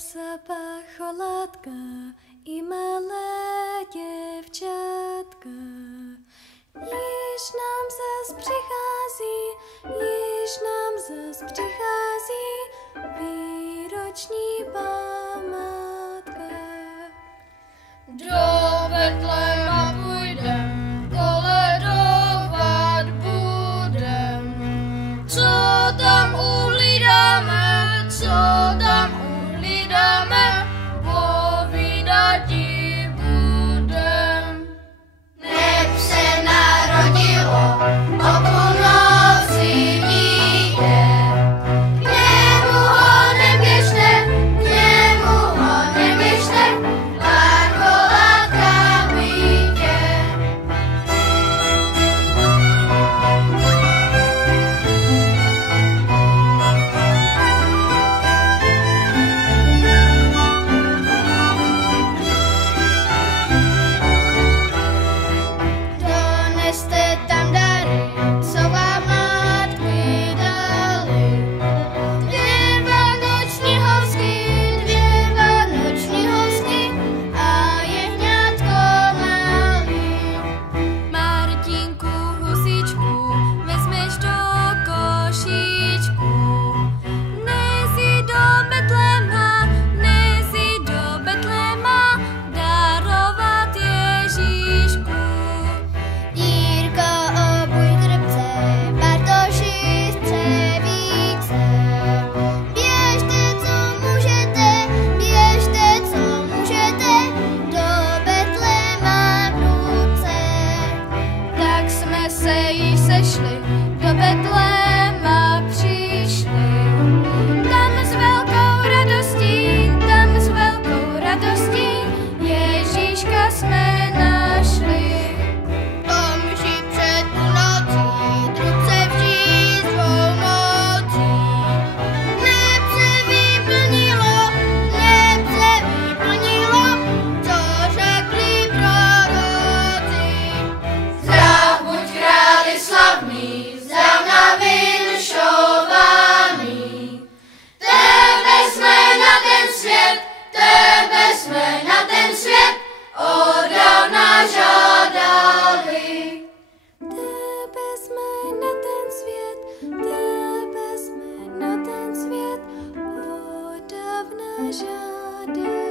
psa pacholatka i malé děvčatka. Již nám zas přichází výroční památka. Do Betléma půjdem, koledovat budem. Co tam uhlídáme, povídat ti budem. Neb se narodilo o půlnoci dítě. K němu ho neběžte, pacholatka vítě. Doneste tam dary, co vám matky dali. Dvě vánoční housky a jehňátko malý. Martinku, husičku, vezmeš do košíčku. Nezi do Betléma, darovat Ježíšku. Jirko, obuj krpce, Bartoši chce více. Běžte, co můžete, do Betléma prudce. Tak jsme se již sešli, do Betléma přišli. Tam s velkou radostí, Ježíška jsme našli. Pomži před půlnocí, trubce vžít svou mocí. Neb se vyplnilo, co řekli proroci. Zdrav buď králi slavný, zdávna vinšovaný. Tebe jsme na ten svět odávna žádali. Tebe jsme na ten svět odávna žádali.